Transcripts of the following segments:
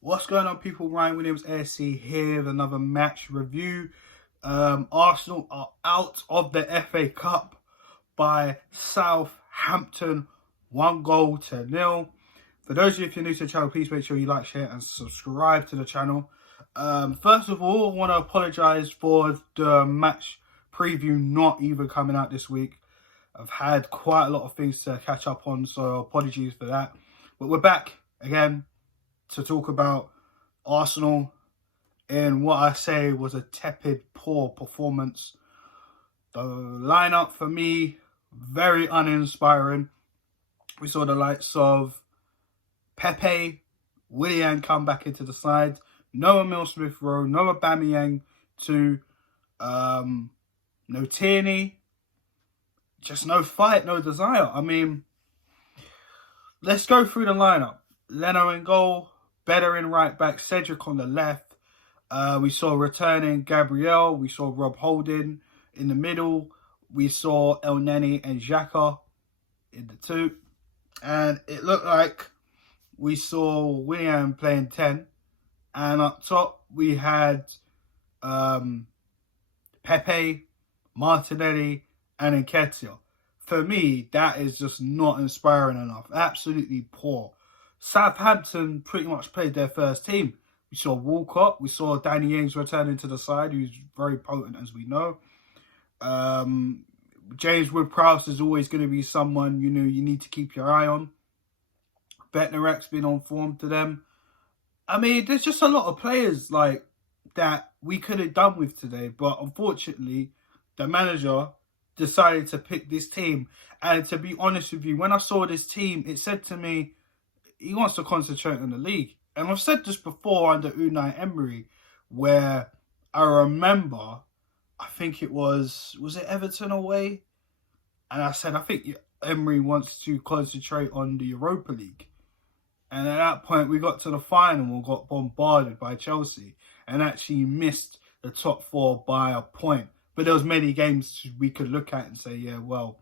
What's going on, people? Ryan Williams ASC here with another match review. Arsenal are out of the FA Cup by Southampton, 1-0. For those of you if you're new to the channel, please make sure you like, share and subscribe to the channel. First of all, I want to apologise for the match preview not even coming out this week. I've had quite a lot of things to catch up on, so apologies for that. But we're back again to talk about Arsenal in what I say was a tepid, poor performance. The lineup for me, very uninspiring. We saw the likes of Pepe, Willian come back into the side, no Emile Smith-Rowe, no Aubameyang no Tierney, just no fight, no desire. I mean, let's go through the lineup. Leno in goal, Better in right back, Cedric on the left. We saw returning Gabriel. We saw Rob Holding in the middle. We saw El Neni and Xhaka in the two. And it looked like we saw Willian playing 10. And up top, we had Pepe, Martinelli, and Nketiah. For me, that is just not inspiring enough. Absolutely poor. Southampton pretty much played their first team. We saw Walcott. We saw Danny Ings returning to the side, who's very potent, as we know. James Ward-Prowse is always going to be someone, you need to keep your eye on. Bednarek's been on form to them. I mean, there's just a lot of players like that we could have done with today. But unfortunately, the manager decided to pick this team. And to be honest with you, when I saw this team, it said to me, he wants to concentrate on the league. And I've said this before under Unai Emery, where I remember, I think it was it Everton away? And I said, I think Emery wants to concentrate on the Europa League. And at that point, we got to the final and got bombarded by Chelsea and actually missed the top four by a point. But there was many games we could look at and say, yeah, well,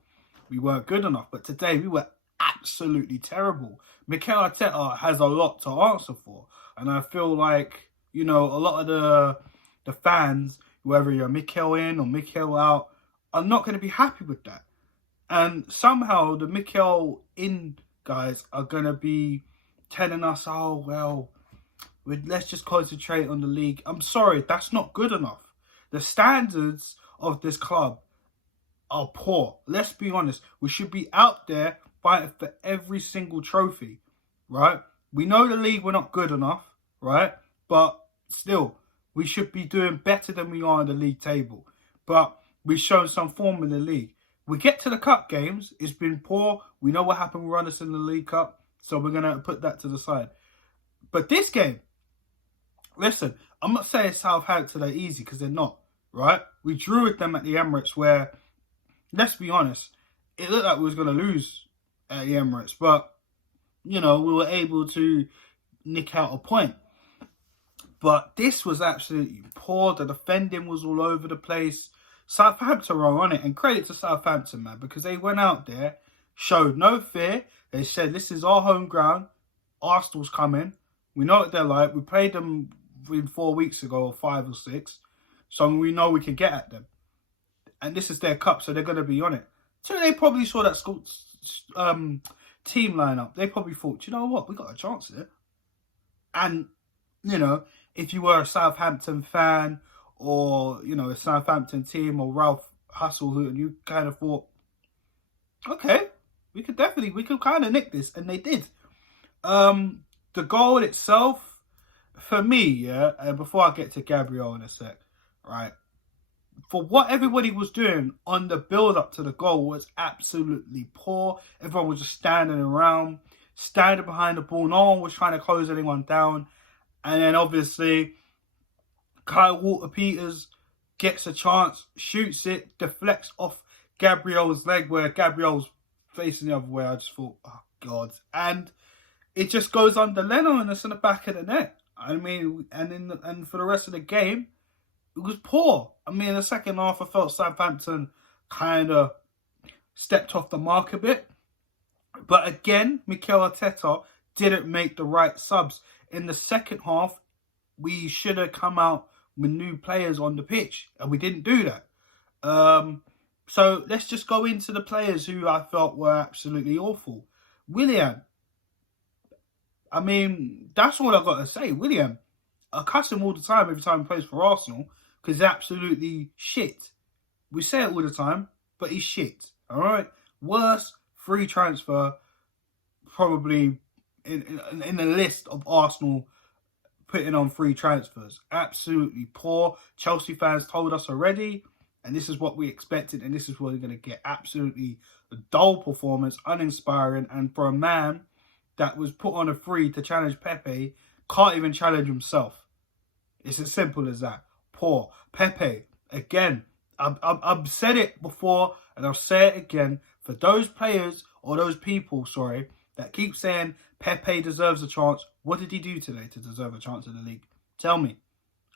we weren't good enough. But today, we were absolutely terrible. Mikel Arteta has a lot to answer for. And I feel like, a lot of the fans, whether you're Mikel in or Mikel out, are not going to be happy with that. And somehow the Mikel in guys are going to be telling us, oh, well, let's just concentrate on the league. I'm sorry, that's not good enough. The standards of this club are poor. Let's be honest. We should be out there fighting for every single trophy, right? We know the league, we're not good enough, right? But still, we should be doing better than we are in the league table. But we've shown some form in the league. We get to the cup games, it's been poor. We know what happened with us in the League Cup, so we're going to put that to the side. But this game, listen, I'm not saying Southampton are easy because they're not, right? We drew with them at the Emirates where, let's be honest, it looked like we was going to lose at the Emirates, but we were able to nick out a point. But this was absolutely poor. The defending was all over the place. Southampton were on it, and credit to Southampton, man, because they went out there, showed no fear. They said, this is our home ground. Arsenal's coming. We know what they're like. We played them 4 weeks ago, or 5 or 6. So we know we can get at them. And this is their cup, so they're going to be on it. So they probably saw that team lineup. They probably thought, you know what, we got a chance here. And, if you were a Southampton fan or, a Southampton team or Ralph Hasenhuttl, and you kind of thought, okay, we could kind of nick this. And they did. The goal itself, for me, and before I get to Gabriel in a sec, right, for what everybody was doing on the build-up to the goal was absolutely poor. Everyone was just standing around, standing behind the ball. No one was trying to close anyone down. And then, obviously, Kyle Walker-Peters gets a chance, shoots it, deflects off Gabriel's leg where Gabriel's facing the other way. I just thought, oh, God. And it just goes under Leno and it's in the back of the net. I mean, and for the rest of the game, it was poor. I mean, in the second half, I felt Southampton kind of stepped off the mark a bit. But again, Mikel Arteta didn't make the right subs. in the second half, we should have come out with new players on the pitch, and we didn't do that. So let's just go into the players who I felt were absolutely awful. Willian. I mean, that's all I've got to say. Willian, I cuss him all the time every time he plays for Arsenal because he's absolutely shit. We say it all the time, but he's shit. All right? Worst free transfer probably in the list of Arsenal putting on free transfers. Absolutely poor. Chelsea fans told us already, and this is what we expected, and this is what we're going to get. Absolutely dull performance, uninspiring, and for a man that was put on a free to challenge Pepe, can't even challenge himself. It's as simple as that. Poor. Pepe, again, I've said it before, and I'll say it again. For those players, or those people, sorry, that keep saying Pepe deserves a chance, what did he do today to deserve a chance in the league? Tell me.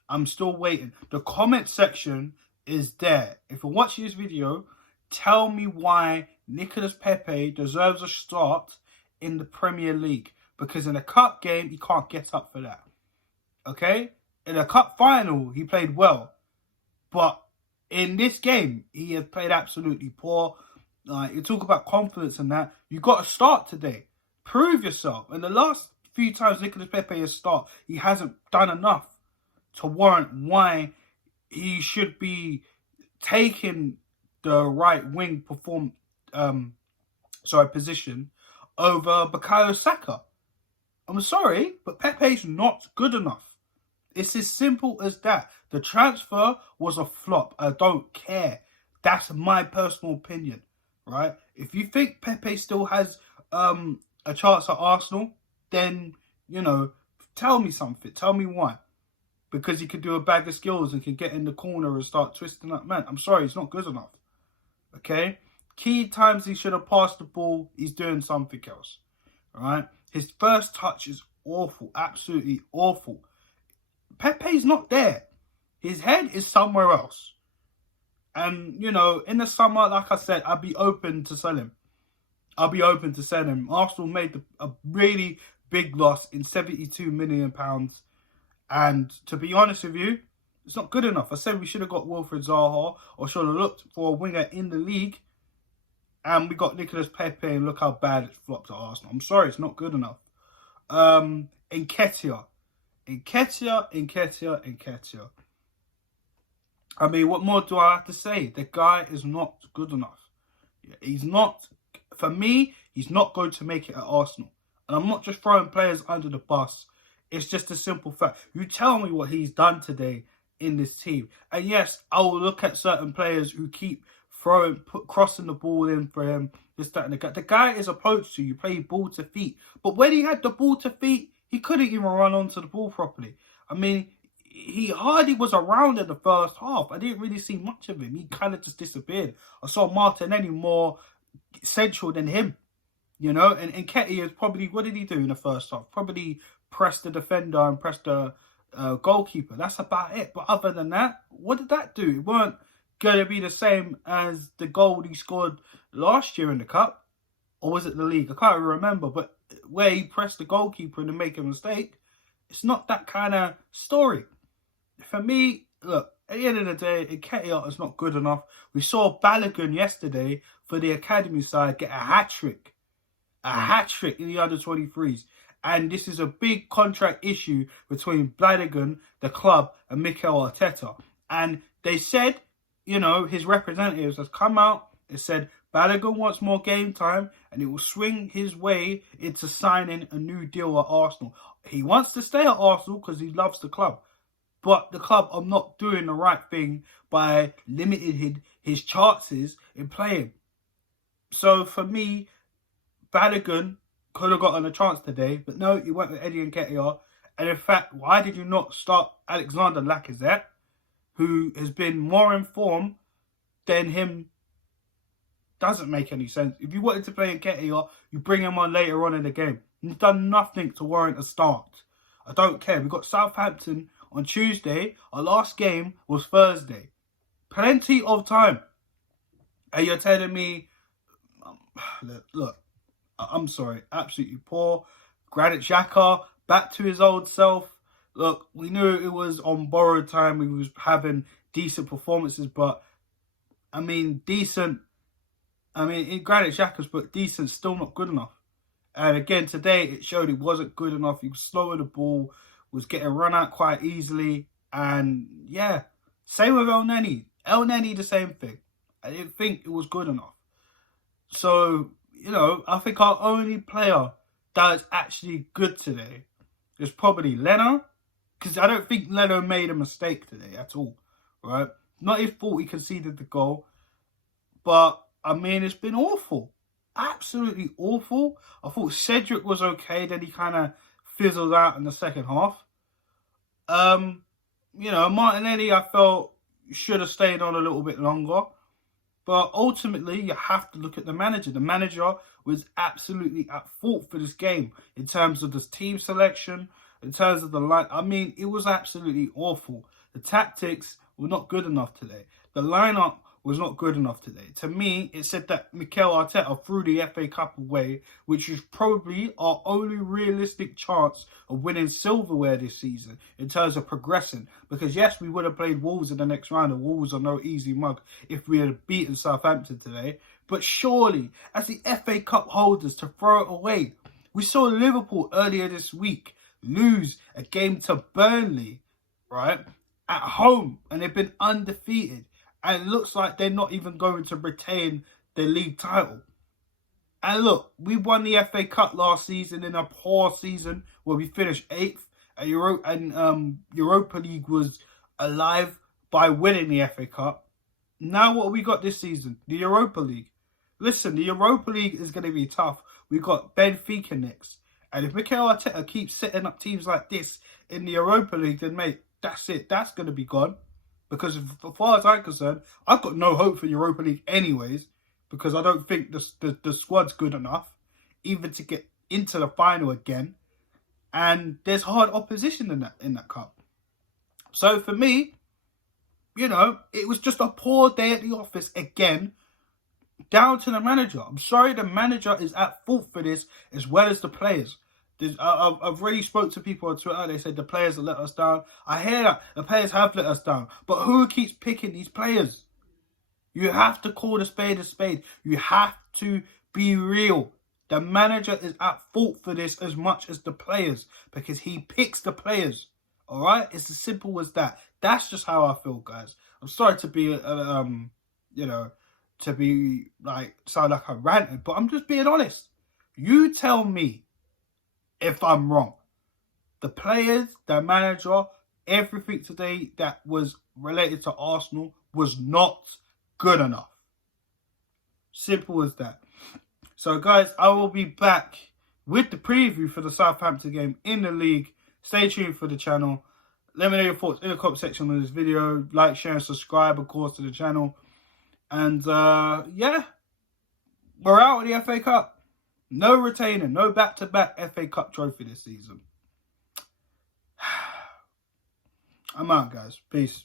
I'm still waiting. The comment section is there. If you're watching this video, tell me why Nicolas Pepe deserves a start in the Premier League. Because in a cup game, he can't get up for that. Okay? In a cup final, he played well. But in this game, he has played absolutely poor. You talk about confidence and that. You got to start today. Prove yourself. And the last few times Nicolas Pepe has started, he hasn't done enough to warrant why he should be taking the right wing position over Bukayo Saka. I'm sorry, but Pepe's not good enough. It's as simple as that. The transfer was a flop. I don't care. That's my personal opinion, right? If you think Pepe still has a chance at Arsenal, then, you know, tell me something. Tell me why. Because he could do a bag of skills and can get in the corner and start twisting up. Man, I'm sorry, he's not good enough. Okay? Key times he should have passed the ball, he's doing something else. Alright? His first touch is awful. Absolutely awful. Pepe's not there. His head is somewhere else. And, you know, in the summer, like I said, I'd be open to sell him. I'll be open to sell him. Arsenal made a really big loss in £72 million. And to be honest with you, it's not good enough. I said we should have got Wilfried Zaha or should have looked for a winger in the league. And we got Nicolas Pepe and look how bad it flopped at Arsenal. I'm sorry, it's not good enough. Nketiah. I mean, what more do I have to say? The guy is not good enough. He's not, for me, he's not going to make it at Arsenal. And I'm not just throwing players under the bus. It's just a simple fact. You tell me what he's done today in this team. And yes, I will look at certain players who keep crossing the ball in for him. This, that, and the guy is approached to you, play ball to feet. But when he had the ball to feet, he couldn't even run onto the ball properly. I mean, he hardly was around in the first half. I didn't really see much of him. He kind of just disappeared. I saw Martinelli more central than him. You know, and Nketiah is probably, what did he do in the first half? Probably press the defender and press the goalkeeper. That's about it. But other than that, what did that do? It weren't going to be the same as the goal he scored last year in the cup. Or was it the league? I can't even remember. But where he pressed the goalkeeper and make a mistake, it's not that kind of story. For me, look, at the end of the day, Nketiah is not good enough. We saw Balogun yesterday for the academy side get a hat-trick. A hat-trick in the under-23s. And this is a big contract issue between Balogun, the club, and Mikel Arteta. And they said, you know, his representatives has come out and said Balogun wants more game time and it will swing his way into signing a new deal at Arsenal. He wants to stay at Arsenal because he loves the club. But the club are not doing the right thing by limiting his chances in playing. So for me, Balogun could have gotten a chance today, but no, he went with Eddie Nketiah. And in fact, why did you not start Alexander Lacazette, who has been more in form than him? Doesn't make any sense. If you wanted to play Nketiah, you bring him on later on in the game. He's done nothing to warrant a start. I don't care. We've got Southampton on Tuesday. Our last game was Thursday. Plenty of time. And you're telling me, look, I'm sorry, absolutely poor. Granit Xhaka, back to his old self. Look, we knew it was on borrowed time. He was having decent performances, but I mean, decent. I mean, in granted, Xhaka's, but decent, still not good enough. And again, today it showed he wasn't good enough. He was slow with the ball, was getting run out quite easily. And yeah, same with El Neni. El Neni, the same thing. I didn't think it was good enough. So, you know, I think our only player that is actually good today is probably Leno. Because I don't think Leno made a mistake today at all. Right? Not his fault he conceded the goal. But, I mean, it's been awful. Absolutely awful. I thought Cedric was okay. Then he kind of fizzled out in the second half. You know, Martinelli, I felt, should have stayed on a little bit longer. But ultimately, you have to look at the manager. The manager was absolutely at fault for this game in terms of this team selection, in terms of the line. I mean, it was absolutely awful. The tactics were not good enough today. The lineup was not good enough today. To me, it said that Mikel Arteta threw the FA Cup away, which is probably our only realistic chance of winning silverware this season in terms of progressing. Because yes, we would have played Wolves in the next round, and Wolves are no easy mug if we had beaten Southampton today. But surely, as the FA Cup holders, to throw it away. We saw Liverpool earlier this week lose a game to Burnley, right, at home, and they've been undefeated. And it looks like they're not even going to retain their league title. And look, we won the FA Cup last season in a poor season where we finished 8th. Europa League was alive by winning the FA Cup. Now what have we got this season? The Europa League. Listen, the Europa League is going to be tough. We've got Benfica next. And if Mikel Arteta keeps setting up teams like this in the Europa League, then mate, that's it. That's going to be gone. Because as far as I'm concerned, I've got no hope for Europa League anyways. Because I don't think the squad's good enough even to get into the final again. And there's hard opposition in that cup. So for me, you know, it was just a poor day at the office again. Down to the manager. I'm sorry, the manager is at fault for this as well as the players. I've already spoke to people on Twitter. They said the players have let us down. I hear that. The players have let us down. But who keeps picking these players? You have to call a spade a spade. You have to be real. The manager is at fault for this as much as the players. Because he picks the players. Alright? It's as simple as that. That's just how I feel, guys. I'm sorry to be, you know, to be like, sound like I'm ranting. But I'm just being honest. You tell me if I'm wrong. The players, the manager, everything today that was related to Arsenal was not good enough. Simple as that. So guys, I will be back with the preview for the Southampton game in the league. Stay tuned for the channel. Let me know your thoughts in the comment section on this video. Like, share and subscribe, of course, to the channel. And yeah, we're out of the FA Cup. No retainer, no back-to-back FA Cup trophy this season. I'm out, guys. Peace.